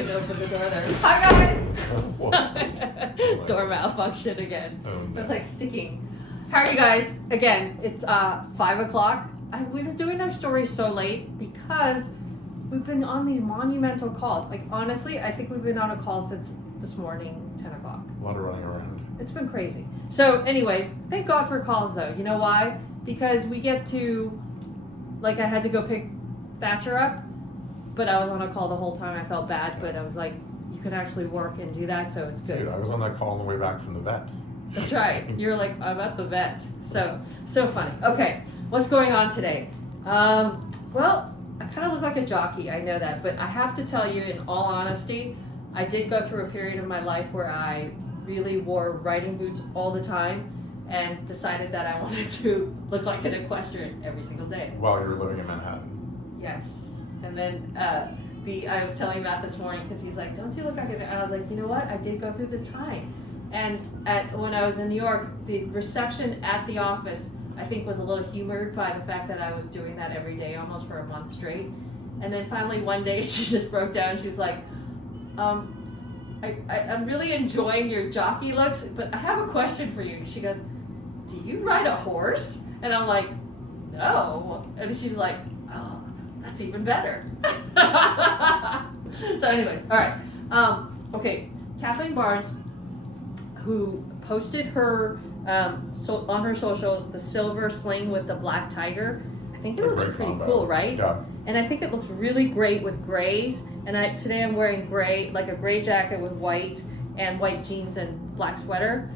couldn't open the door there. Hi guys! What? Door malfunction again. Oh, no. It was like sticking. How are you guys? Again, it's 5 o'clock. We've been doing our stories so late because we've been on these monumental calls. Like honestly, I think we've been on a call since this morning, 10 o'clock. A lot of running around. It's been crazy. So anyways, thank God for calls though. You know why? Because we get to, like I had to go pick Thatcher up, but I was on a call the whole time. I felt bad, but I was like, you can actually work and do that, so it's good. Dude, I was on that call on the way back from the vet. That's right. You're like, I'm at the vet. So funny. Okay, what's going on today? Well, I kind of look like a jockey, I know that, but I have to tell you, in all honesty, I did go through a period of my life where I really wore riding boots all the time and decided that I wanted to look like an equestrian every single day. While you were living in Manhattan. Yes. And then I was telling Matt this morning because he's like, don't you look like it? And I was like, you know what? I did go through this time. And when I was in New York, the reception at the office, I think, was a little humored by the fact that I was doing that every day almost for a month straight. And then finally one day she just broke down. She's like, I'm really enjoying your jockey looks, but I have a question for you. She goes, do you ride a horse? And I'm like, no. And she's like, oh, that's even better. So anyways, all right. Okay, Kathleen Barnes, who posted her on her social, the silver sling with the black tiger. I think it looks pretty cool, right? Yeah. And I think it looks really great with grays. And today I'm wearing gray, like a gray jacket with white and white jeans and black sweater.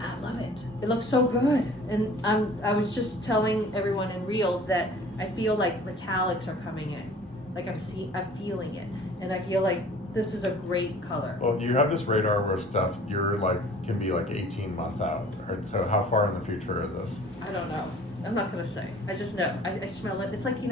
I love it. It looks so good. And I was just telling everyone in Reels that I feel like metallics are coming in. Like I'm feeling it. And I feel like this is a great color. Well, you have this radar where stuff can be like 18 months out. Right? So how far in the future is this? I don't know. I'm not gonna say. I just know. I smell it. It's like, You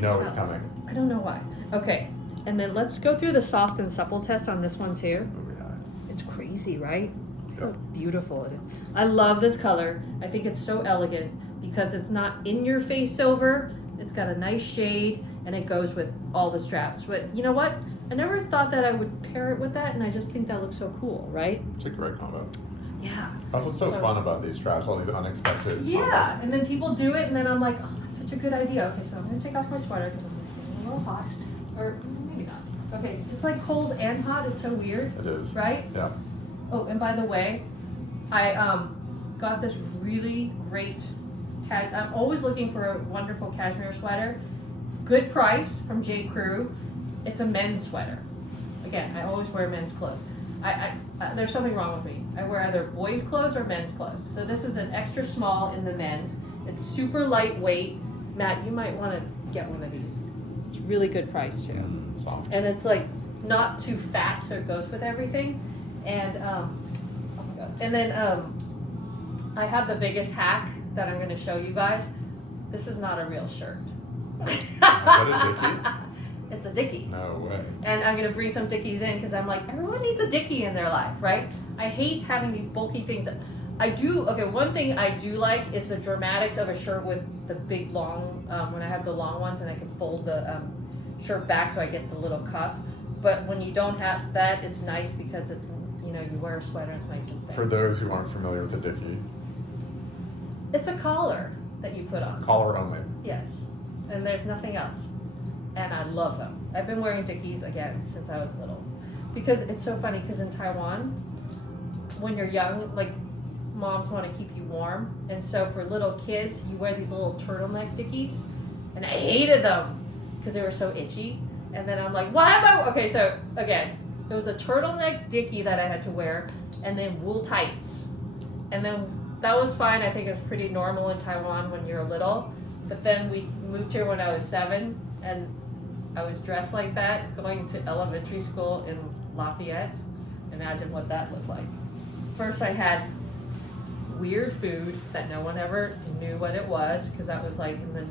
know it's coming. I don't know why. Okay. And then let's go through the soft and supple test on this one too. Oh, yeah. It's crazy, right? Yep. How beautiful it is. I love this color. I think it's so elegant because it's not in your face silver. It's got a nice shade and it goes with all the straps. But you know what? I never thought that I would pair it with that, and I just think that looks so cool, right? It's a great combo. Yeah. That's what's so fun about these straps, all these unexpected Yeah, combos. and then people do it, and then I'm like, oh, that's such a good idea. Okay, so I'm gonna take off my sweater because I'm feeling a little hot, or maybe not. Okay, it's like cold and hot. It's so weird. It is. Right? Yeah. Oh, and by the way, I got this really great I'm always looking for a wonderful cashmere sweater. Good price from J. Crew. It's a men's sweater. Again, I always wear men's clothes. There's something wrong with me. I wear either boys' clothes or men's clothes. So this is an extra small in the men's. It's super lightweight. Matt, you might want to get one of these. It's really good price too. Soft. And it's like not too fat, so it goes with everything. And oh my god. And then I have the biggest hack that I'm going to show you guys. This is not a real shirt. Is that a Dickie? It's a Dickie. No way. And I'm going to bring some Dickies in because I'm like, everyone needs a Dickie in their life, right? I hate having these bulky things. One thing I do like is the dramatics of a shirt with the big long, when I have the long ones and I can fold the shirt back so I get the little cuff. But when you don't have that, it's nice because it's, you wear a sweater, it's nice and thick. For those who aren't familiar with the Dickie, It's a collar that you put on. collar only. Yes. And there's nothing else. And I love them. I've been wearing Dickies again since I was little. Because it's so funny, because in Taiwan, when you're young, like, moms want to keep you warm. And so for little kids, you wear these little turtleneck Dickies. And I hated them because they were so itchy. And then I'm like, why am I... Okay, so again, it was a turtleneck Dickie that I had to wear, and then wool tights. And then that was fine. I think it was pretty normal in Taiwan when you're little. But then we moved here when I was 7, and I was dressed like that going to elementary school in Lafayette. Imagine what that looked like. First I had weird food that no one ever knew what it was, because that was like in the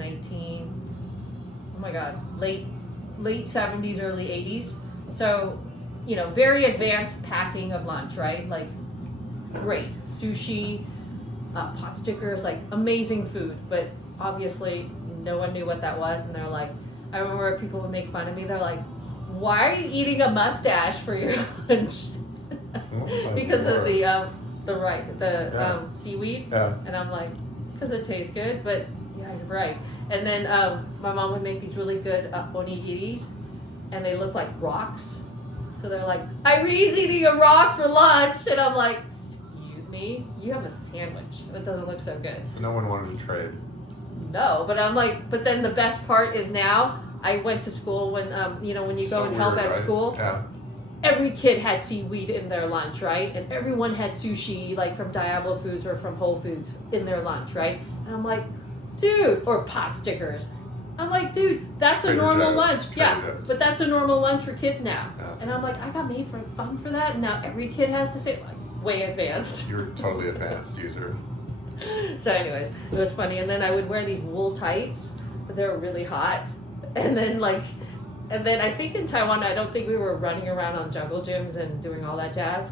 late 70s, early 80s. So, very advanced packing of lunch, right? Like, great. Sushi, pot stickers, like amazing food, but obviously no one knew what that was. And they're like, I remember people would make fun of me. They're like, why are you eating a mustache for your lunch? Because of the seaweed. Yeah. And I'm like, because it tastes good, but yeah, you're right. And then my mom would make these really good onigiris, and they look like rocks. So they're like, Irene's eating a rock for lunch, and I'm like, excuse me, you have a sandwich. It doesn't look so good. So no one wanted to trade. No, but I'm like, but then the best part is now I went to school when when you go and help at school. Yeah. Every kid had seaweed in their lunch, right? And everyone had sushi, like from Diablo Foods or from Whole Foods, in their lunch, right? And I'm like, dude, or pot stickers. I'm like, dude, that's a normal lunch. Yeah, but that's a normal lunch for kids now. Yeah. And I'm like, I got made for fun for that, and now every kid has the same, like, way advanced. You're totally advanced user. So anyways, it was funny. And then I would wear these wool tights, but they were really hot. And then I think in Taiwan, I don't think we were running around on jungle gyms and doing all that jazz.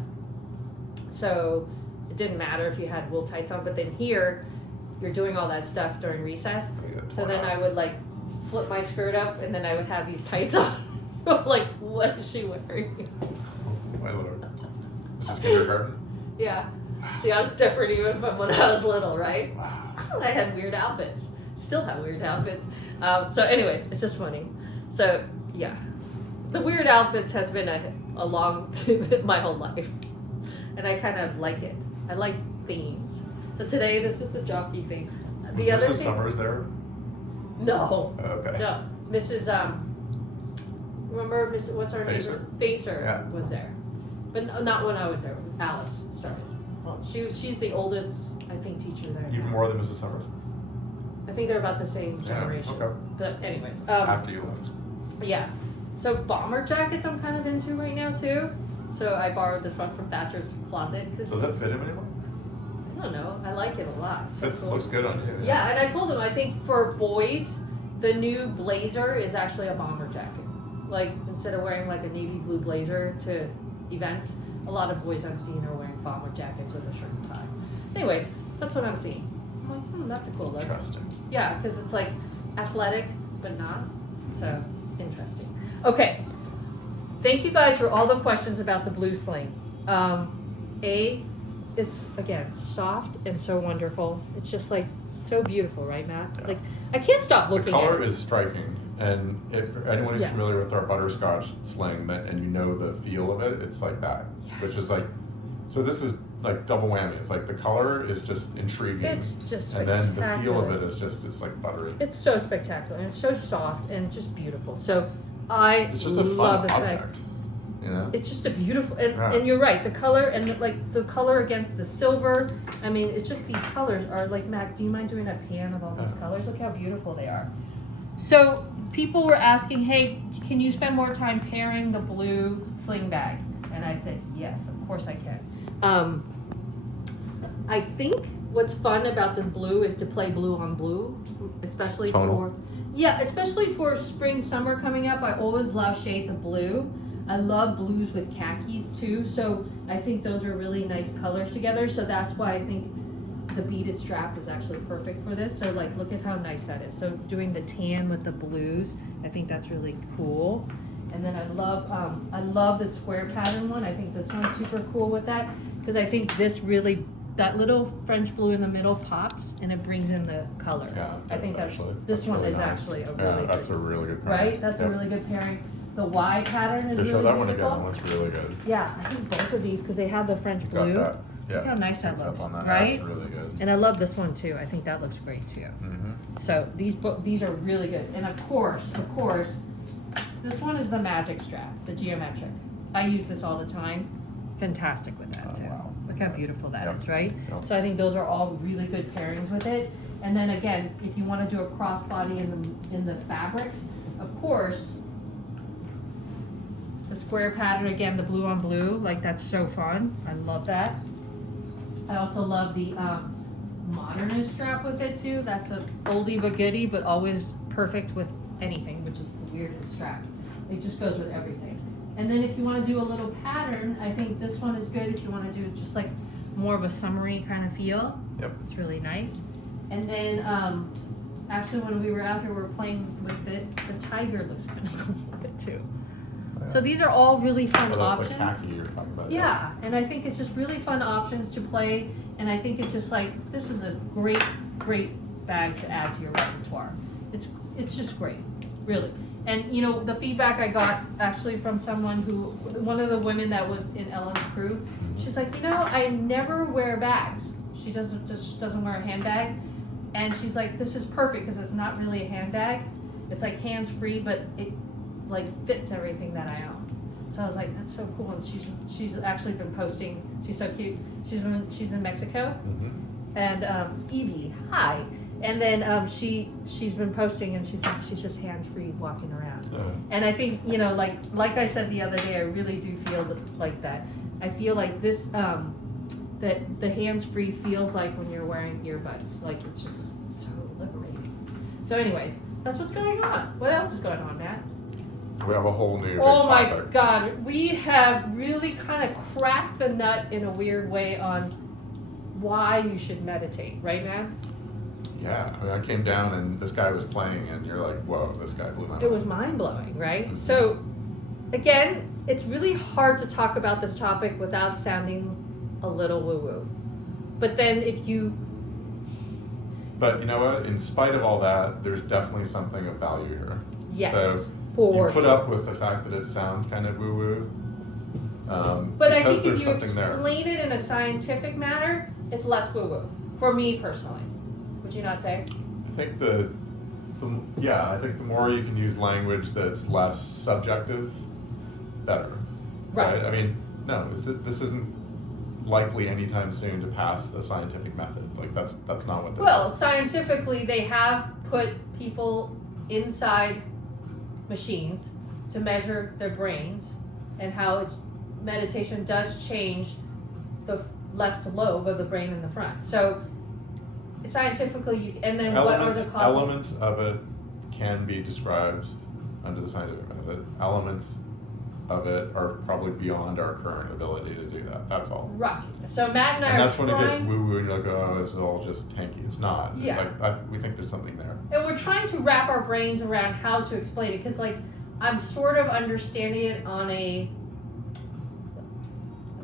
So it didn't matter if you had wool tights on. But then here, you're doing all that stuff during recess. So then I would like flip my skirt up, and then I would have these tights on. Like, what is she wearing? Oh, my lord. This is kindergarten? Yeah. See, I was different even from when I was little, right? Wow. I had weird outfits. Still have weird outfits. So anyways, it's just funny. So yeah, the weird outfits has been a long my whole life, and I kind of like it. I like themes. So today this is the jockey thing. The other Mrs. thing, Summers there? No. Okay. No, Mrs. Remember Mrs. What's her name? Facer was there, but not when I was there. Alice started. Oh. She's the oldest, I think, teacher there. Even more than Mrs. Summers? I think they're about the same generation. Yeah, okay. But anyways. After you left. Yeah. So bomber jackets I'm kind of into right now too. So I borrowed this one from Thatcher's closet. Does that fit him anymore? I don't know. I like it a lot. So It looks good on you. Yeah, and I told him I think for boys, the new blazer is actually a bomber jacket. Like instead of wearing like a navy blue blazer to events, a lot of boys I'm seeing are wearing bomber jackets with a shirt and tie. Anyways, that's what I'm seeing. I'm like, that's a cool look. Interesting. Yeah, because it's like athletic, but not. So, interesting. Okay. Thank you guys for all the questions about the blue sling. It's, again, soft and so wonderful. It's just like so beautiful, right, Matt? Yeah. Like, I can't stop looking at it. The color is striking. And if anyone is familiar with our butterscotch sling and you know the feel of it, it's like that. Yes. Which is like, so this is like double whammy. It's like the color is just intriguing. It's just and then the feel of it is just, it's like buttery. It's so spectacular and it's so soft and just beautiful. So it's just a fun object. You know? It's just a beautiful, and you're right, the color and the color against the silver. I mean, it's just these colors are like, Mac, do you mind doing a pan of all these colors? Look how beautiful they are. So people were asking, hey, can you spend more time pairing the blue sling bag? And I said, yes, of course I can. I think what's fun about this blue is to play blue on blue, especially especially for spring, summer coming up. I always love shades of blue. I love blues with khakis too, so I think those are really nice colors together. So that's why I think the beaded strap is actually perfect for this. So like, look at how nice that is. So doing the tan with the blues, I think that's really cool. And then I love the square pattern one. I think this one's super cool with that, because I think this really, that little French blue in the middle pops and it brings in the color. Yeah, I think this one really is nice. actually a really that's a really good pairing. Right? That's a really good pairing. The Y pattern is really show that beautiful. one again. That one's really good. Yeah, I think both of these, because they have the French blue. Got that. Yeah. Look how nice that looks, on that. right? That's really good. And I love this one too. I think that looks great too. Mm-hmm. So these are really good. And of course, this one is the magic strap, the geometric. I use this all the time. Fantastic with that too. Wow. Look how beautiful that is, right? Yep. So I think those are all really good pairings with it. And then again, if you want to do a crossbody in the fabrics, of course, the square pattern again, the blue on blue, like that's so fun. I love that. I also love the modernist strap with it too. That's a oldie but goodie, but always perfect with anything, which is the weirdest strap. It just goes with everything. And then if you want to do a little pattern, I think this one is good if you want to do just like more of a summery kind of feel. Yep. It's really nice. And then actually when we were out here, we were playing with it. The tiger looks kind of cool with it too. So these are all really fun that's options. the khaki you're talking about. Yeah, and I think it's just really fun options to play, and I think it's just like, this is a great, great bag to add to your repertoire. It's just great, really. And you know, the feedback I got actually from someone who, one of the women that was in Ellen's crew, she's like, you know, I never wear bags. She just doesn't wear a handbag, and she's like, this is perfect because it's not really a handbag. It's like hands-free, but it like fits everything that I own. So I was like, that's so cool. And she's actually been posting. She's so cute. She's in Mexico, and Evie, hi. And then she's been posting, and she's just hands-free walking around. And I think, you know, like I said the other day, I really do feel like that. I feel like this that the hands-free feels like when you're wearing earbuds. Like, it's just so liberating. So anyways, that's what's going on. What else is going on, Matt? We have a whole new big Oh my topic. God, we have really kind of cracked the nut in a weird way on why you should meditate, right, Matt? Yeah, I mean, I came down and this guy was playing, and you're like, whoa, this guy blew my mind. It was mind-blowing, right? So, again, it's really hard to talk about this topic without sounding a little woo-woo. But then if you... But you know what? In spite of all that, there's definitely something of value here. Yes, So for you put sure. up with the fact that it sounds kind of woo-woo. But I because think there's if you something there. explain it in a scientific manner, it's less woo-woo. For me personally. Would you not say? I think I think the more you can use language that's less subjective, better. Right. I mean, no, this isn't likely anytime soon to pass the scientific method. Like that's not what this Well, is. scientifically, they have put people inside machines to measure their brains and how it's meditation does change the left lobe of the brain in the front. So scientifically, and then what are the causes? Elements of it can be described under the scientific method. Elements of it are probably beyond our current ability to do that. That's all. Right. So Matt and I And are that's when it gets trying, woo-woo and you're like, oh, it's all just tanky. It's not. Yeah. We think there's something there. and we're trying to wrap our brains around how to explain it, because like I'm sort of understanding it on a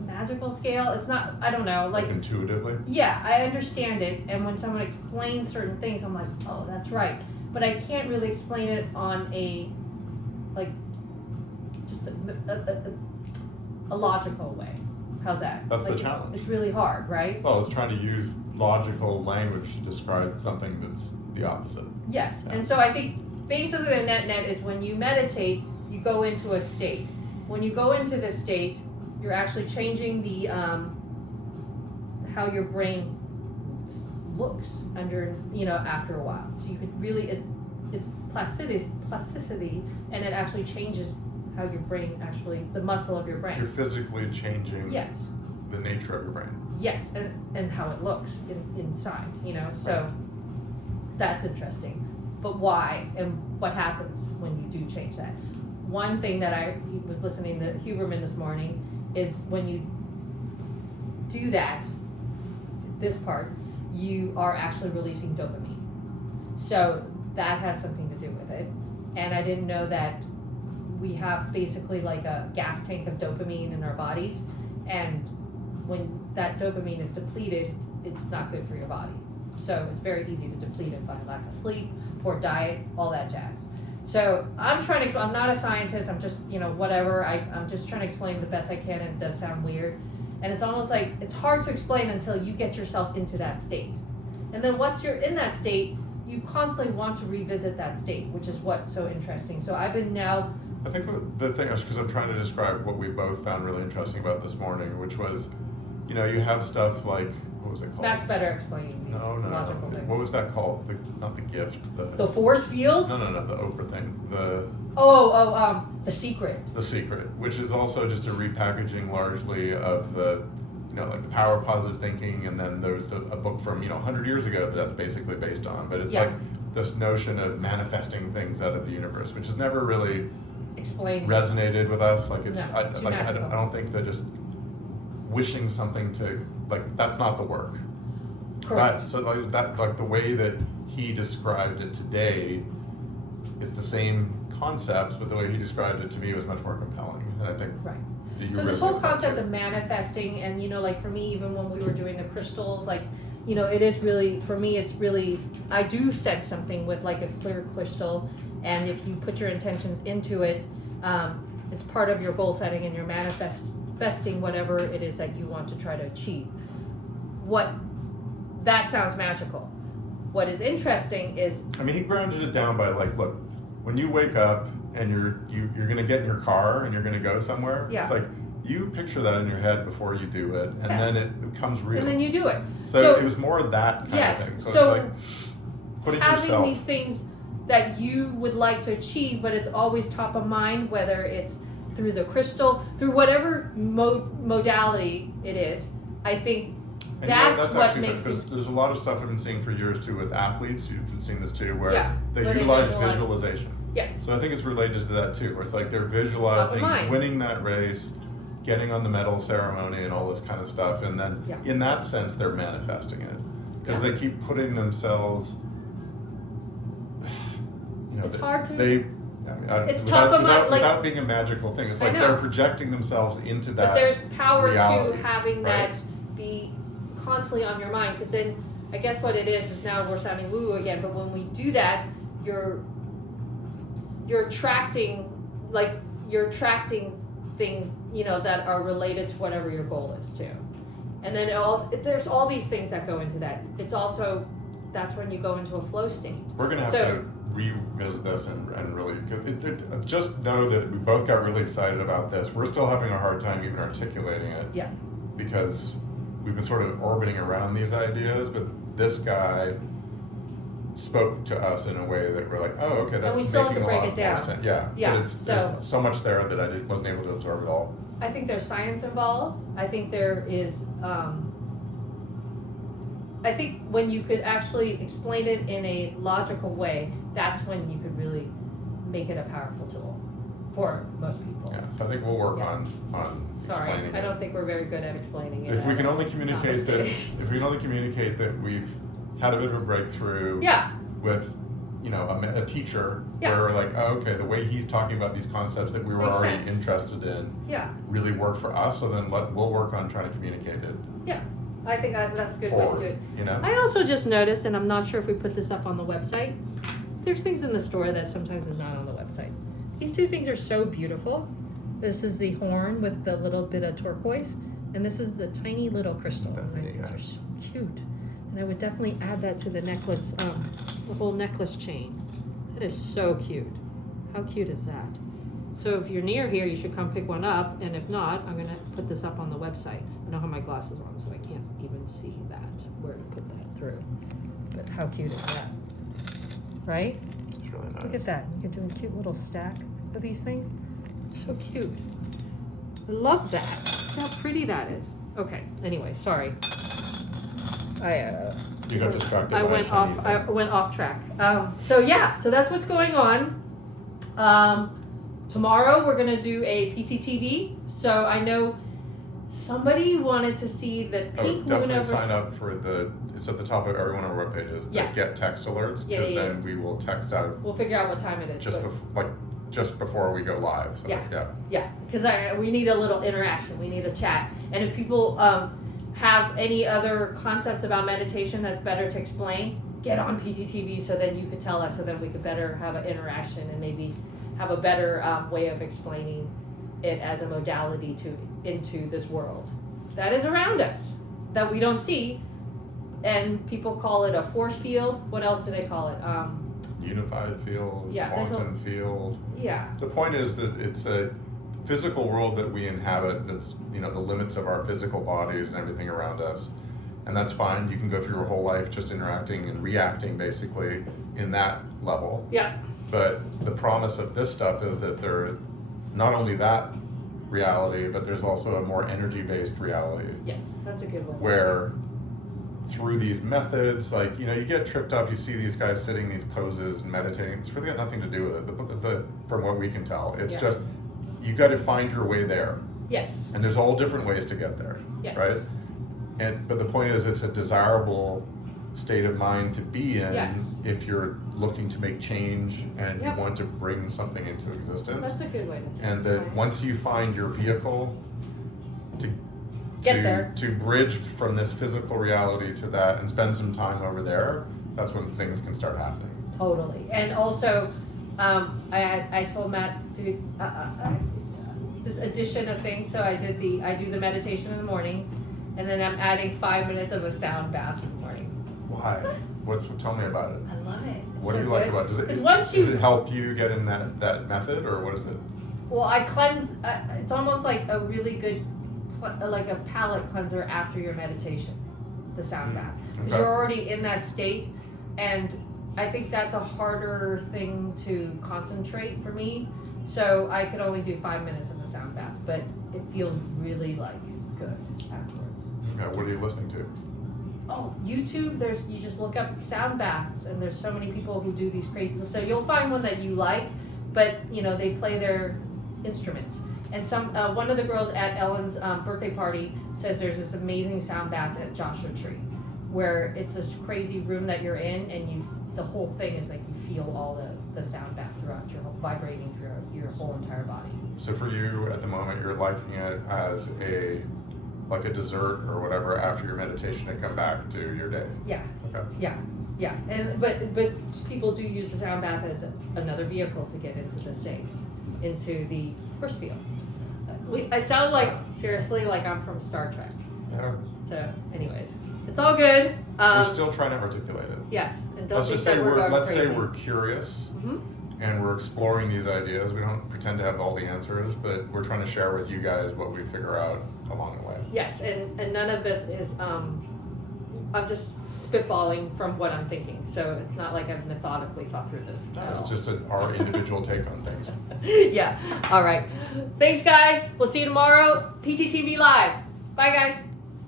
magical scale. It's not, I don't know, like Intuitively. yeah, I understand it, and when someone explains certain things, I'm like, oh, that's right. But I can't really explain it on a, like, just a logical way. How's that? That's the Like, challenge. It's really hard, right? Well, it's trying to use logical language to describe something that's the opposite. Yes, Yeah. and so I think basically the net is when you meditate, you go into a state. When you go into this state, you're actually changing the how your brain looks under, after a while. So you could really, it's plasticity, and it actually changes how your brain actually, the muscle of your brain. You're physically changing Yes, the nature of your brain. yes, and how it looks inside, so that's interesting. But why and what happens when you do change that? One thing that I was listening to Huberman this morning is when you do that, this part, you are actually releasing dopamine. So that has something to do with it. And I didn't know that we have basically like a gas tank of dopamine in our bodies. And when that dopamine is depleted, it's not good for your body. So it's very easy to deplete it by lack of sleep, poor diet, all that jazz. So I'm not a scientist, I'm just, whatever, I'm just trying to explain the best I can, and it does sound weird. And it's almost like, it's hard to explain until you get yourself into that state. And then once you're in that state, you constantly want to revisit that state, which is what's so interesting. So I've been now... I think the thing is, because I'm trying to describe what we both found really interesting about this morning, which was, you have stuff like, what was it called? That's better explaining these No. logical things. What was that called? Not the gift. The force field? No, the Oprah thing. The secret. The secret, which is also just a repackaging largely of the, like the power of positive thinking, and then there's a book from 100 years ago that's basically based on. But it's like this notion of manifesting things out of the universe, which has never really Explain. resonated with us. Like it's, No, it's too I magical. don't think that just wishing something to, like, that's not the work. Correct. Right? So like that, like the way that he described it today is the same concepts, but the way he described it to me was much more compelling. And I think Right. that you So really this whole like that concept too. of manifesting, and like for me, even when we were doing the crystals, like it is really, for me, it's really, I do sense something with like a clear crystal, and if you put your intentions into it, it's part of your goal setting, and you're manifesting whatever it is that you want to try to achieve. That sounds magical. What is interesting is, I mean, he grounded it down by like, look, when you wake up and you're gonna get in your car and you're gonna go somewhere, Yeah. it's like you picture that in your head before you do it, and Yes. then it becomes real. and then you do it. So it was more that kind Yes. of thing. So, So it's like putting having yourself. these things that you would like to achieve, but it's always top of mind, whether it's through the crystal, through whatever modality it is. I think And that's what actually makes because there's a lot of stuff I've been seeing for years too with athletes. You've been seeing this too, where Yeah, they where they utilize visualize. visualization. Yes. So I think it's related to that too, where it's like they're visualizing mind. winning that race, getting on the medal ceremony, and all this kind of stuff, and then Yeah. in that sense they're manifesting it because Yeah. they keep putting themselves. It's hard to- It's without, top of mind, without, like- without being a magical thing. It's I like know. they're projecting themselves into that. But there's power reality, to having right? that be constantly on your mind, because then I guess what it is now we're sounding woo again. But when we do that, you're attracting things that are related to whatever your goal is too. And then there's all these things that go into that. It's also, that's when you go into a flow state. We're gonna have to revisit this and really just know that we both got really excited about this. We're still having a hard time even articulating it. Yeah. Because we've been sort of orbiting around these ideas, but this guy spoke to us in a way that we're like, oh, okay, that's we still have making to a break lot it more down. sense. Yeah, Yeah, but there's so much there that I just wasn't able to absorb it all. I think there's science involved. I think there is. I think when you could actually explain it in a logical way, that's when you could really make it a powerful tool for most people. Yeah, so I think we'll work Yeah. on Sorry, explaining I it. don't think we're very good at explaining it. If we can only communicate that, Namaste. if we can only communicate that we've had a bit of a breakthrough Yeah. with, a teacher, Yeah. where we're like, oh, okay, the way he's talking about these concepts that we were Makes already sense. interested in Yeah. really work for us. So then we'll work on trying to communicate it Yeah. I think that's a good forward. way to do it. I I also just noticed, and I'm not sure if we put this up on the website, there's things in the store that sometimes is not on the website. These two things are so beautiful. This is the horn with the little bit of turquoise, and this is the tiny little crystal. These are so cute. And I would definitely add that to the necklace, the whole necklace chain. That is so cute. How cute is that? So if you're near here, you should come pick one up, and if not, I'm gonna put this up on the website. I don't have my glasses on, so I can't even see that, where to put that through. But how cute is that? Right? It's really nice. Look at that. You can do a cute little stack of these things. It's so cute. I love that. Look how pretty that is. Okay, anyway, sorry. You got distracted I by a went shiny off. thing. I went off track. So that's what's going on. Tomorrow we're gonna do a PTTV. So I know somebody wanted to see the pink moon Definitely over. sign up for it's at the top of every one of our web pages, the Yeah. get text alerts, Yeah, because yeah, then we will text out We'll figure out what time it is. but- just before we go live. So, Yeah. yeah. Yeah, because we need a little interaction. We need a chat. And if people have any other concepts about meditation that's better to explain, get on PTTV so then you could tell us, so then we could better have an interaction and maybe have a better way of explaining it as a modality into this world that is around us that we don't see. And people call it a force field. What else do they call it? Unified field, Yeah, there's quantum field. Yeah. The point is that it's a physical world that we inhabit that's, the limits of our physical bodies and everything around us. And that's fine. You can go through your whole life just interacting and reacting basically in that level. Yeah. But the promise of this stuff is that there not only that reality, but there's also a more energy-based reality. Yes, that's a good one. Where through these methods, you get tripped up, you see these guys sitting these poses and meditating. It's really got nothing to do with it, from what we can tell. It's just, you got to find your way there. Yes. And there's all different ways to get there, Yes. right? But the point is, it's a desirable state of mind to be in Yes. if you're looking to make change and Yep. you want to bring something into existence. That's a good way to And that once you find your vehicle to Get there. to bridge from this physical reality to that and spend some time over there, that's when things can start happening. Totally. And also, I told Matt, dude, this addition of things. So I do the meditation in the morning, and then I'm adding 5 minutes of a sound bath in the morning. Why? Tell me about it. I love it. What so do you like good. about it? Because once you, Does it help you get in that method, or what is it? well, I cleanse. It's almost like a really good, like a palate cleanser after your meditation, the sound bath, because Okay. you're already in that state, and I think that's a harder thing to concentrate for me. So I could only do 5 minutes in the sound bath, but it feels really like good afterwards. Okay, what are you listening to? Oh, YouTube, you just look up sound baths, and there's so many people who do these crazy, so you'll find one that you like, but they play their instruments. And one of the girls at Ellen's birthday party says there's this amazing sound bath at Joshua Tree, where it's this crazy room that you're in, and the whole thing is like you feel all the sound bath throughout vibrating throughout your whole entire body. So for you at the moment, you're liking it as like a dessert or whatever after your meditation to come back to your day. Yeah. Okay. Yeah, and but people do use the sound bath as another vehicle to get into the state, into the force field. I sound seriously like I'm from Star Trek. Yeah. So, anyways, it's all good. We're still trying to articulate it. Yes, and don't Let's think just say that we're going let's crazy. say we're curious Mhm. and we're exploring these ideas. We don't pretend to have all the answers, but we're trying to share with you guys what we figure out along the way. Yes, and none of this is. I'm just spitballing from what I'm thinking, so it's not like I've methodically thought through this at all. It's just our individual take on things. Yeah. All right. Thanks, guys. We'll see you tomorrow. PTTV Live. Bye, guys.